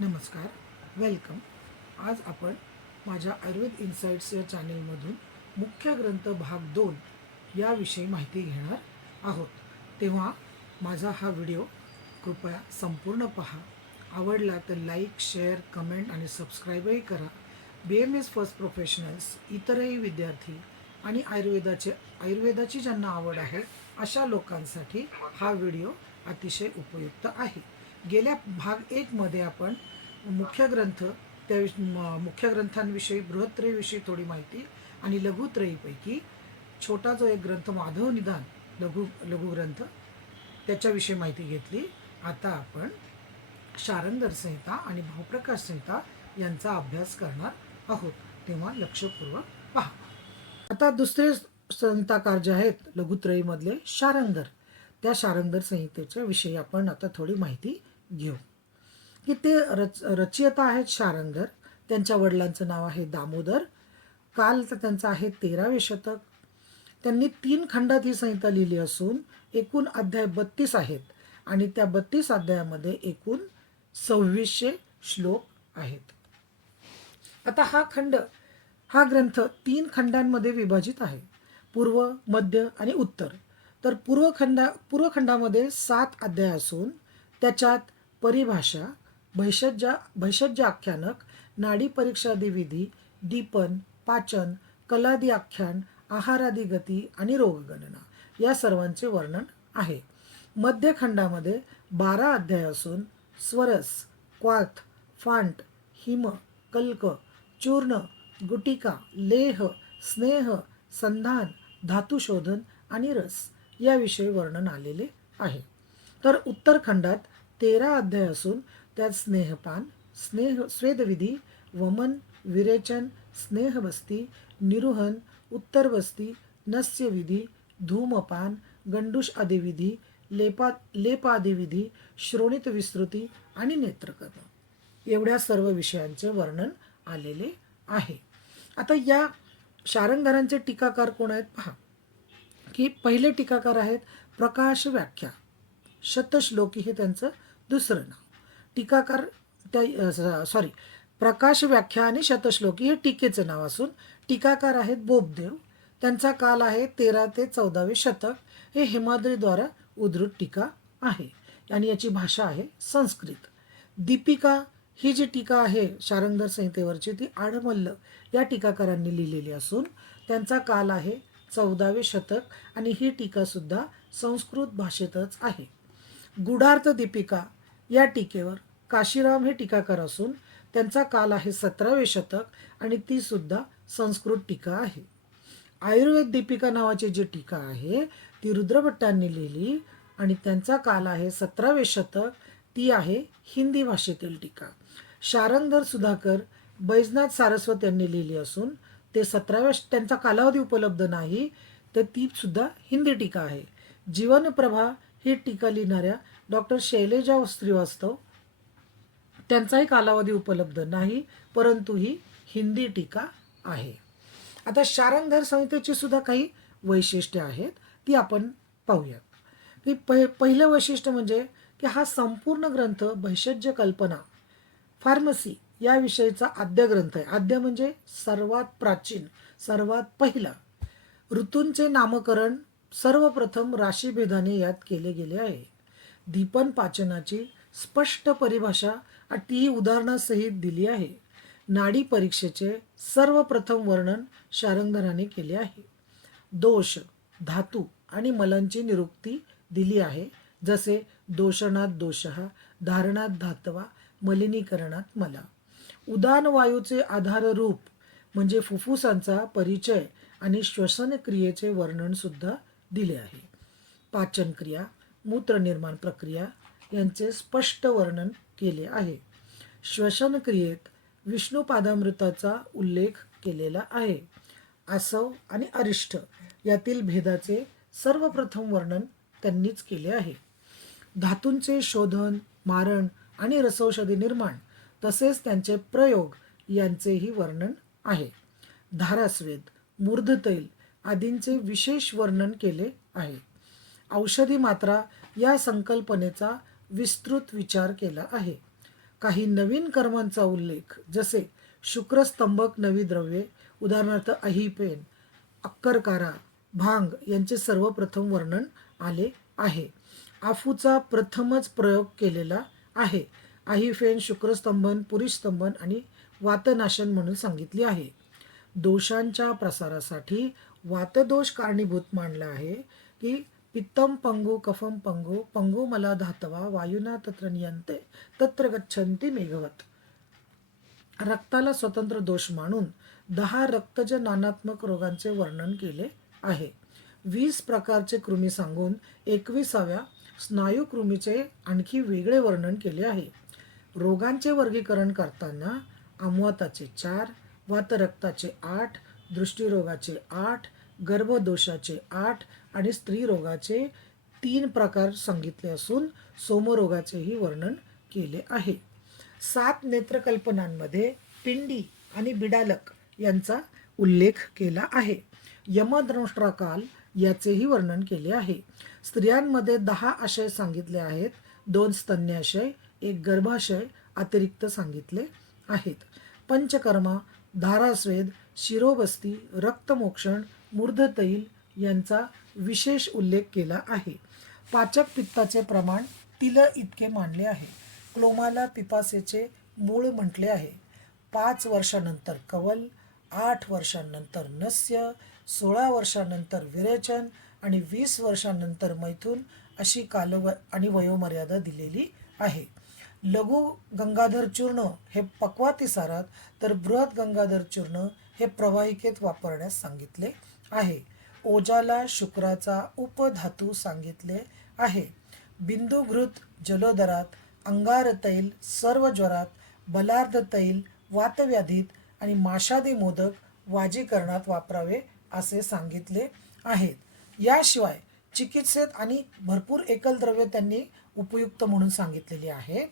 नमस्कार, वेलकम. आज आपण माझ्या आयुर्वेद इन्साइट्स या चॅनेलमधून मुख्य ग्रंथ भाग 2 याविषयी माहिती घेणार आहोत. तेव्हा माझा हा व्हिडिओ कृपया संपूर्ण पहा. आवडला तर लाईक, शेअर, कमेंट आणि सबस्क्राईबही करा. BMS फर्स्ट प्रोफेशनल्स, इतरही विद्यार्थी आणि आयुर्वेदाची ज्यांना आवड आहे अशा लोकांसाठी हा व्हिडिओ अतिशय उपयुक्त आहे. गेल्या भाग 1 मध्ये आपण मुख्य ग्रंथ मुख्य ग्रंथांविषयी, बृहत्त्रयीविषयी थोडी माहिती आणि लघुत्रयीपैकी छोटा जो एक ग्रंथ माधव निदान लघुग्रंथ त्याच्याविषयी माहिती घेतली. आता आपण शारंगर संहिता आणि भावप्रकाश संहिता यांचा अभ्यास करणार आहोत, तेव्हा लक्षपूर्वक पहा. आता दुसरे संहिताकार जे आहेत लघुत्रयीमधले शारंगर, त्या शारंगर संहितेच्या विषयी आपण आता थोडी माहिती घेऊ. की ते रचयिता आहेत शारंगर. त्यांच्या वडिलांचं नाव आहे दामोदर. काल त्यांचं आहे 13वे शतक. त्यांनी 3 खंडात ही संहिता लिहिली असून एकूण अध्याय 32 आहेत आणि त्या 32 अध्यायामध्ये एकूण 2600 श्लोक आहेत. आता हा ग्रंथ 3 खंडांमध्ये विभाजित आहे, पूर्व, मध्य आणि उत्तर. तर पूर्व खंडामध्ये 7 अध्याय असून त्याच्यात परिभाषा, भैषज्य आख्यानक, नाडी परीक्षादी विधी, दीपन, पाचन, कलादी आख्यान, आहारादी गती आणि रोगगणना या सर्वांचे वर्णन आहे. मध्य खंडामध्ये 12 अध्याय असून स्वरस, क्वाथ, फांट, हिम, कल्क, चूर्ण, गुटिका, लेह, स्नेह, संधान, धातुशोधन आणि रस याविषयी वर्णन आलेले आहे. तर उत्तर खंडात 13 अध्याय असून त्यात स्नेहपान, स्वेदविधी, वमन, विरेचन, स्नेहबस्ती, निरुहन, उत्तरबस्ती, नस्यविधी, धूमपान, गंडूष आदी विधी, लेपादी विधी, श्रोणित विस्तृती आणि नेत्रकर्म एवढ्या सर्व विषयांचे वर्णन आलेले आहे. आता या शारंगरांचे टीकाकार कोण आहेत पहा. की पहिले टीकाकार आहेत प्रकाश व्याख्या. शतश्लोकी हे त्यांचं दुसरं नाव. टीकाकार प्रकाश व्याख्या आणि शतश्लोकी हे टीकेचं नाव असून टीकाकार आहेत बोबदेव. त्यांचा काल आहे 13 ते 14वे शतक. हे हेमाद्रीद्वारा उद्धृत टीका आहे आणि याची भाषा आहे संस्कृत. दीपिका ही जी टीका आहे शारंगर संहितेवरची ती आडमल्ल या टीकाकारांनी लिहिलेली असून त्यांचा काल आहे 14वे शतक आणि ही टीकासुद्धा संस्कृत भाषेतच आहे. गुढार्थ दीपिका या टीकेवर काशीराम हे टीकाकार असून त्यांचा काल आहे 17वे शतक आणि ती सुद्धा संस्कृत टीका आहे. आयुर्वेद दीपिका नावाची जी टीका आहे ती रुद्रभट्टांनी लिहिली आणि त्यांचा काल आहे 17वे शतक. ती आहे हिंदी भाषेतील टीका. शारंगर सुधाकर, बैजनाथ सारस्वत यांनी लिहिली असून ते 17व्या त्यांचा कालावधी उपलब्ध नाही, तर ती सुद्धा हिंदी टीका आहे. जीवनप्रभा ही टीका लिहिणाऱ्या डॉक्टर शैलेजा श्रीवास्तव, त्यांचाही कालावधी उपलब्ध नाही, परंतु ही हिंदी टीका आहे. आता शारंगर संहितेची सुद्धा काही वैशिष्ट्ये आहेत, ती आपण पाहूया. की पहिलं वैशिष्ट्य म्हणजे की हा संपूर्ण ग्रंथ भैषज्य कल्पना, फार्मसी याविषयीचा आद्य ग्रंथ आहे. आद्य म्हणजे सर्वात प्राचीन, सर्वात पहिला. ऋतूंचे नामकरण सर्वप्रथम राशीभेदाने यात केले गेले आहे. दीपन पाचनाची स्पष्ट परिभाषा तीही उदाहरणासहित दिली आहे. नाडी परीक्षेचे सर्वप्रथम वर्णन शारंगराने केले आहे. दोष, धातू आणि मलांची निरुक्ती दिली आहे, जसे दोषणात दोषः, धारणात धातवा, मलिनीकरणात मला. उदान वायूचे आधाररूप म्हणजे फुफ्फुसांचा परिचय आणि श्वसनक्रियेचे वर्णन सुद्धा दिले आहे. पाचनक्रिया, मूत्रनिर्माण प्रक्रिया यांचे स्पष्ट वर्णन केले आहे. श्वसनक्रियेत विष्णुपादामृताचा उल्लेख केलेला आहे. आसव आणि अरिष्ठ यातील भेदाचे सर्वप्रथम वर्णन त्यांनीच केले आहे. धातूंचे शोधन, मारण आणि रसौषधी निर्माण तसेच त्यांचे प्रयोग यांचेही वर्णन आहे. धारास्वेद, मूर्धतैल आदींचे विशेष वर्णन केले आहे. औषधी मात्रा या संकल्पनेचा विस्तृत विचार केला आहे. काही नवीन कर्मांचा उल्लेख, जसे शुक्रस्तंभक नवी द्रव्ये, उदाहरणार्थ अहिपेन, अक्करकारा, भांग यांचे सर्वप्रथम वर्णन आले आहे. आफूचा प्रथमच प्रयोग केलेला आहे. अहिफेन शुक्रस्तंभन, पुरीस्तंभन आणि वातनाशन म्हणून सांगितले आहे. दोषांच्या प्रसारासाठी वातदोष कारणीभूत मानला आहे की पित्तम पंगू कफम पंगू पंगू मला धातवा वायुना तत्र नियंते तत्र गच्छन्ति मेघवत. रक्ताला स्वतंत्र दोष मानून 10 रक्तज नानात्मक रोगांचे वर्णन केले आहे. 20 प्रकारचे कृमी सांगून 21व्या स्नायुकृमीचे आणखी वेगळे वर्णन केले आहे. रोगांचे वर्गीकरण करताना आम्वाताचे 4, वातरक्ताचे 8, दृष्टीरोगाचे 8, गर्भदोषाचे 8 आणि स्त्रीरोगाचे 3 प्रकार सांगितले असून सोमरोगाचेही वर्णन केले आहे. 7 नेत्रकल्पनांमध्ये पिंडी आणि बिडालक यांचा उल्लेख केला आहे. यमदंष्ट्राकाल याचेही वर्णन केले आहे. स्त्रियांमध्ये 10 आशय सांगितले आहेत. 2 स्तन्याशय, 1 गर्भाशय अतिरिक्त सांगितले आहेत. पंचकर्मा, धारास्वेद, शिरोबस्ती, रक्तमोक्षण, मूर्धतैल यांचा विशेष उल्लेख केला आहे. पाचक पित्ताचे प्रमाण तिल इतके मानले आहे. क्लोमाला पिपासेचे मूळ म्हटले आहे. 5 वर्षानंतर कवल, 8 वर्षांनंतर नस्य, 16 वर्षांनंतर विरेचन आणि 20 वर्षांनंतर मैथुन अशी आणि वयोमर्यादा दिलेली आहे. लघु गंगाधर चूर्ण हे पक्वातिसारात तर बृहत गंगाधर चूर्ण हे प्रवाहिकेत वापरण्यास सांगितले आहे. ओजाला शुक्राचा उपधातू सांगितले आहे. बिंदुघृत जलोदरात, अंगार तैल सर्व ज्वरात, बलार्ध तैल वातव्याधीत आणि माशादी मोदक वाजीकरणात वापरावे असे सांगितले आहेत. याशिवाय चिकित्सेत आणि भरपूर एकलद्रव्य त्यांनी उपयुक्त म्हणून सांगितलेली आहेत.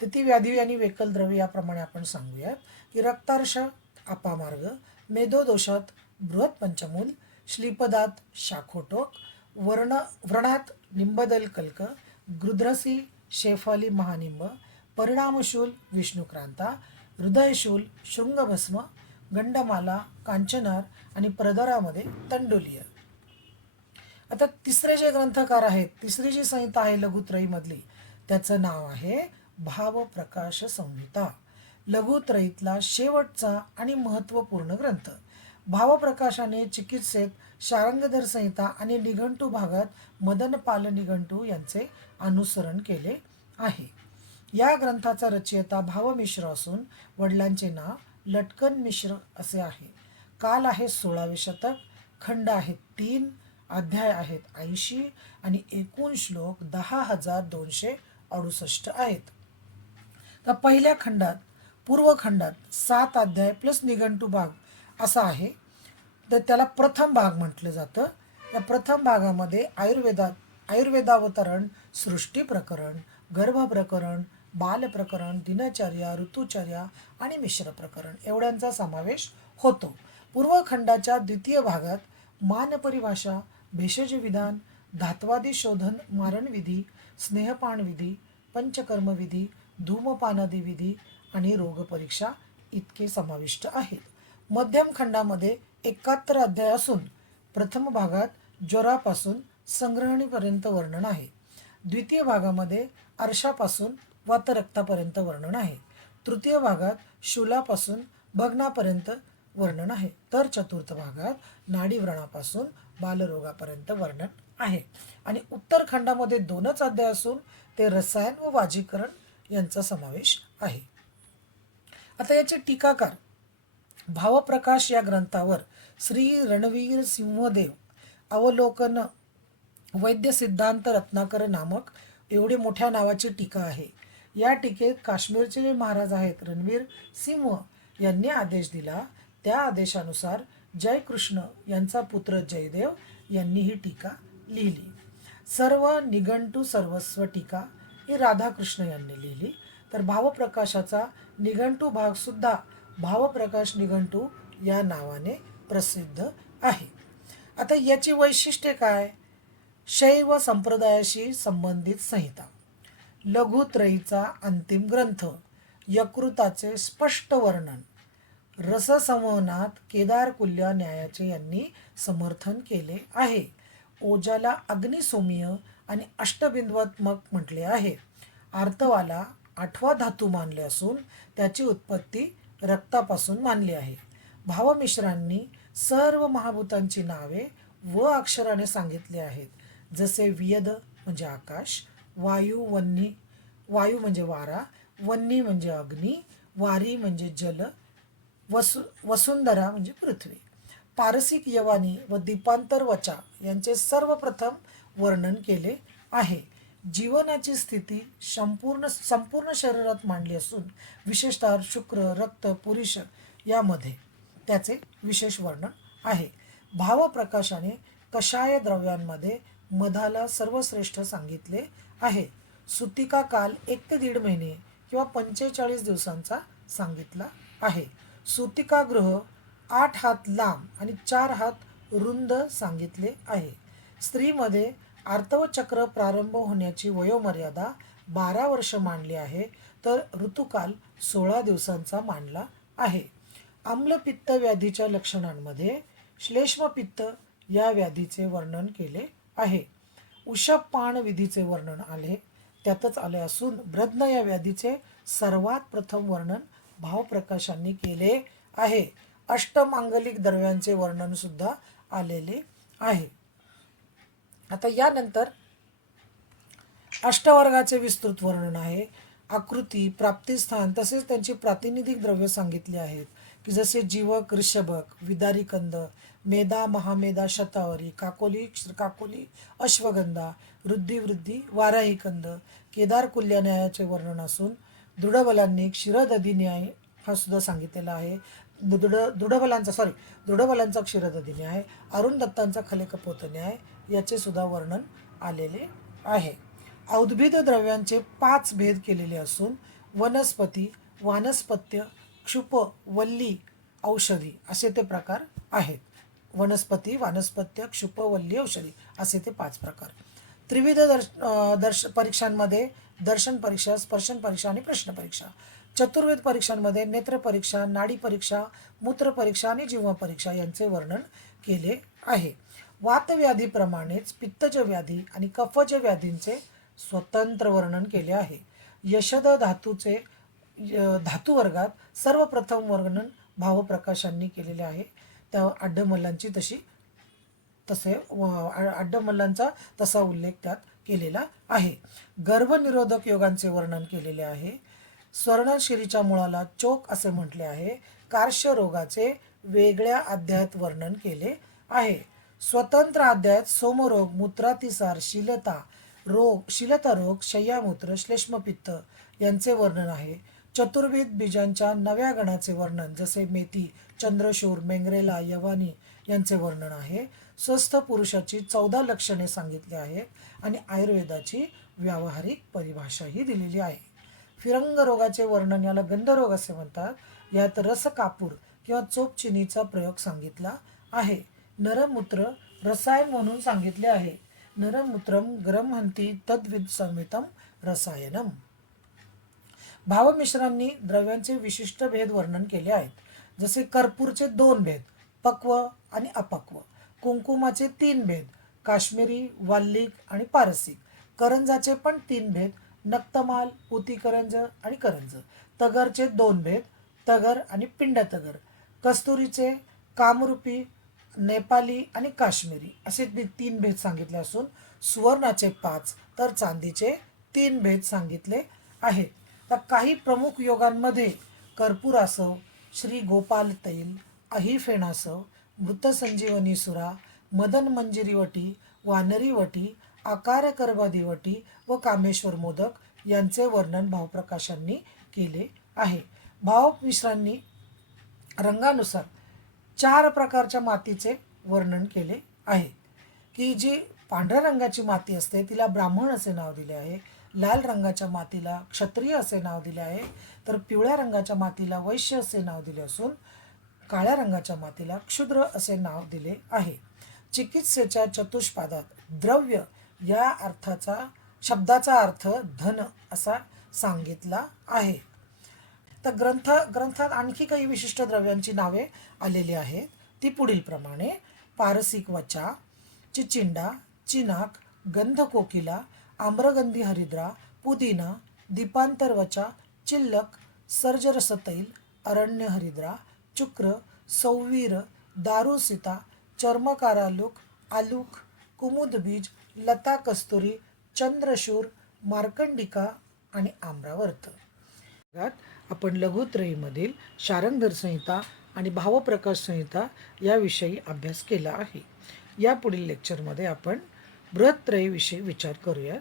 तर ती व्याधी आणि एकलद्रव्य याप्रमाणे आपण सांगूयात की रक्तार्शात अपामार्ग, मेदोदोषात बृहत पंचमूल, श्लीपदात शाखोटोक, व्रणात निंबदल कल्क, गृध्रसी शेफाली महानिंब, परिणामशूल विष्णुक्रांता, हृदयशूल शृंगभस्म, गंडमाला कांचनार आणि प्रदरामध्ये तंडुलीय. आता तिसरे जे ग्रंथकार आहेत, तिसरी जी संहिता आहे लघुत्रयीमधली, त्याचं नाव आहे भावप्रकाश संहिता. लघुत्रयीतला शेवटचा आणि महत्त्वपूर्ण ग्रंथ. भावप्रकाशाने चिकित्सेत शारंगधर संहिता आणि निघंटू भागात मदनपाल निघंटू यांचे अनुसरण केले आहे. या ग्रंथाचा रचयिता भावमिश्र असून वडिलांचे नाव लटकन मिश्र असे आहे. काल आहे 16वे शतक, खंड आहेत 3, अध्याय आहेत 80 आणि एकूण श्लोक 10,268 आहेत. तर पहिल्या खंडात, पूर्व खंडात 7 अध्याय प्लस निघंटू भाग असा आहे. तर त्याला प्रथम भाग म्हटलं जातं. या प्रथम भागामध्ये आयुर्वेदावतरण, सृष्टी प्रकरण, गर्भ प्रकरण, बाल प्रकरण, दिनचर्या, ऋतुचर्या आणि मिश्र प्रकरण एवढ्यांचा समावेश होतो. पूर्व खंडाच्या द्वितीय भागात मानपरिभाषा, भेषज विधान, धात्वादी शोधन मारण विधी, स्नेहपान विधी, पंचकर्म विधी, धूमपानादी विधी आणि रोगपरीक्षा इतके समाविष्ट आहेत. मध्यम खंडामध्ये 71 अध्याय असून प्रथम भागात ज्वरापासून संग्रहणीपर्यंत वर्णन आहे. द्वितीय भागामध्ये अर्शापासून वातरक्तापर्यंत वर्णन आहे. तृतीय भागात शूलापासून भग्नापर्यंत वर्णन आहे. तर चतुर्थ भागात नाडीव्रणापासून बालरोगापर्यंत वर्णन आहे. आणि उत्तर खंडामध्ये 2च अध्याय असून ते रसायन व वाजीकरण यांचा समावेश आहे. आता याचे टीकाकार भावप्रकाश या ग्रंथावर श्री रणवीर सिंहदेव अवलोकन वैद्य सिद्धांत रत्नाकर नामक एवढे मोठ्या नावाची टीका आहे. या टीकेत काश्मीरचे जे महाराज आहेत रणवीर सिंह यांनी आदेश दिला. त्या आदेशानुसार जयकृष्ण यांचा पुत्र जयदेव यांनी ही टीका लिहिली. सर्व निघंटू सर्वस्व टीका ही राधाकृष्ण यांनी लिहिली. तर भावप्रकाशाचा निघंटू भाग सुद्धा भावप्रकाश निघंटू या नावाने प्रसिद्ध आहे. आता याची वैशिष्ट्ये काय? शैव संप्रदायाशी संबंधित संहिता, लघुत्रयीचा अंतिम ग्रंथ, यकृताचे स्पष्ट वर्णन रससंवहनात केदारकुल्य न्यायाचे यांनी समर्थन केले आहे. ओजाला अग्निसोमीय आणि अष्टबिंदुवात्मक म्हटले आहे. आर्तवाला 8वा धातू मानले असून त्याची उत्पत्ती रक्तापासून मानली आहे. भावमिश्रांनी सर्व महाभूतांची नावे व अक्षराने सांगितली आहेत, जसे वियद म्हणजे आकाश, वायू म्हणजे वारा, वन्नी म्हणजे अग्नी, वारी म्हणजे जल, वसुंधरा म्हणजे पृथ्वी. पारसिक यवानी व दीपांतर वचा यांचे सर्वप्रथम वर्णन केले आहे. जीवनाची स्थिती संपूर्ण शरीरात मांडली असून विशेषतः शुक्र, रक्त, पुरुष यामध्ये त्याचे विशेष वर्णन आहे. भावप्रकाशाने कषाय द्रव्यांमध्ये मधाला सर्वश्रेष्ठ सांगितले आहे. सुतिका काल 1 ते 1.5 महिने किंवा 45 दिवसांचा सांगितला आहे. सुतिकागृह 8 हात लांब आणि 4 हात रुंद सांगितले आहे. स्त्रीमध्ये आर्तवचक्र प्रारंभ होण्याची वयोमर्यादा 12 वर्ष मानली आहे, तर ऋतुकाल 16 दिवसांचा मानला आहे. आम्लपित्त व्याधीच्या लक्षणांमध्ये श्लेष्मपित्त या व्याधीचे वर्णन केले आहे. उषपान विधीचे वर्णन त्यातच आले असून ब्रध्न या व्याधीचे सर्वात प्रथम वर्णन भावप्रकाशांनी केले आहे. अष्टमांगलिक द्रव्यांचे वर्णन सुद्धा आलेले आहे. आता यानंतर अष्टवर्गाचे विस्तृत वर्णन आहे. आकृती, प्राप्तिस्थान तसेच त्यांची प्रातिनिधिक द्रव्य सांगितली आहेत, की जसे जीवक, ऋषभक, विदारी कंद, मेधा, महामेधा, शतावरी, काकोली, अश्वगंधा, वृद्धी, वाराही कंद. केदारकुल्य न्यायाचे वर्णन असून दृढबलांनी क्षीरदधी न्याय हा सुद्धा सांगितलेला आहे. दृढबलांचा क्षीरदधी न्याय, अरुण दत्तांचा खलेकपोत न्याय याचे सुद्धा वर्णन आलेले आहे. औद्भिद द्रव्यांचे 5 भेद केलेले असून वनस्पती, वानस्पत्य, क्षुप, वल्ली, औषधी असे ते प्रकार आहेत. वनस्पती, वानस्पत्य, क्षुप, वल्ली, औषधी असे ते 5 प्रकार. त्रिविध परीक्षांमध्ये दर्शन परीक्षा, स्पर्शन परीक्षा आणि प्रश्न परीक्षा. चतुर्वेद परीक्षांमध्ये नेत्र परीक्षा, नाडी परीक्षा, मूत्र परीक्षा आणि जिव्हा परीक्षा यांचे वर्णन केले आहे. वातव्याधीप्रमाणेच पित्तज व्याधी आणि कफज व्याधींचे स्वतंत्र वर्णन केले आहे. यशद धातू वर्गात सर्वप्रथम वर्णन भावप्रकाशांनी केलेले आहे. त्या अड्डमल्लांचा तसा उल्लेख त्यात केलेला आहे. गर्भनिरोधक योगांचे वर्णन केलेले आहे. स्वर्णशिरीच्या मुळाला चोक असे म्हटले आहे. कार्श्य रोगाचे वेगळ्या अध्यायात वर्णन केले आहे. स्वतंत्र अध्यायात सोमरोग, मूत्रातिसार, शीलता रोग, शय्यामूत्र, श्लेष्मपित्त यांचे वर्णन आहे. चतुर्विध बीजांच्या नव्या गणाचे वर्णन जसे मेथी, चंद्रशूर, मेंग्रेला, यवानी यांचे वर्णन आहे. स्वस्थ पुरुषाची 14 लक्षणे सांगितली आहेत आणि आयुर्वेदाची व्यावहारिक परिभाषाही दिलेली आहे. फिरंग रोगाचे वर्णन, याला गंधरोग असे म्हणतात. यात रसकापूर किंवा चोपचिनीचा प्रयोग सांगितला आहे. नरमूत्र रसायन म्हणून सांगितले आहे. नरमूत्रम गरमहंती तद्विद संमितम रसायनम. भावमिश्रांनी द्रव्यांचे विशिष्ट भेद वर्णन केले आहेत, जसे कर्पूरचे 2 भेद, पक्व आणि अपक्व. कुंकुमाचे 3 भेद, काश्मीरी, वाल्लिक आणि पारसिक. करंजाचे पण 3 भेद, नक्तमाल, पुतीकरंज आणि करंज. तगरचे 2 भेद, तगर आणि पिंडतगर. कस्तुरीचे कामरूपी, नेपाली आणि काश्मीरी असे 3 भेद सांगितले असून सुवर्णाचे 5 तर चांदीचे 3 भेद सांगितले आहेत. तर काही प्रमुख योगांमध्ये कर्पूरासव, श्री गोपाल तैल, अहिफेणासव, मृतसंजीवनी सुरा, मदन मंजिरीवटी, वानरीवटी, आकार करबादीवटी व कामेश्वर मोदक यांचे वर्णन भावप्रकाशांनी केले आहे. भावमिश्रांनी रंगानुसार 4 प्रकारच्या मातीचे वर्णन केले आहे, की जी पांढऱ्या रंगाची माती असते तिला ब्राह्मण असे नाव दिले आहे. लाल रंगाच्या मातीला क्षत्रिय असे नाव दिले आहे, तर पिवळ्या रंगाच्या मातीला वैश्य असे नाव दिले असून काळ्या रंगाच्या मातीला क्षुद्र असे नाव दिले आहे. चिकित्सेच्या चतुष्पादात द्रव्य या शब्दाचा अर्थ धन असा सांगितला आहे. तर ग्रंथात आणखी काही विशिष्ट द्रव्यांची नावे आलेली आहेत. ती पुढीलप्रमाणे: पारसिक वचा, चिचिंडा, चिनाक, गंधकोकिला, आम्रगंधी हरिद्रा, पुदिना, दीपांतर वचा, चिल्लक, सर्जरसतैल, अरण्य हरिद्रा, चुक्र, सौवीर, दारुसिता, चर्मकारालूक, आलूक, कुमुदबीज, लता कस्तुरी, चंद्रशूर, मार्कंडिका आणि आम्रावर्त. आपण लघुत्रयीमधील शारंगधर संहिता आणि भावप्रकाश संहिता याविषयी अभ्यास केला आहे. या पुढील लेक्चरमध्ये आपण बृहत्त्रयीविषयी विचार करूयात.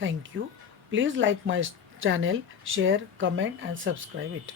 Thank you. Please like my channel, share, comment and subscribe it.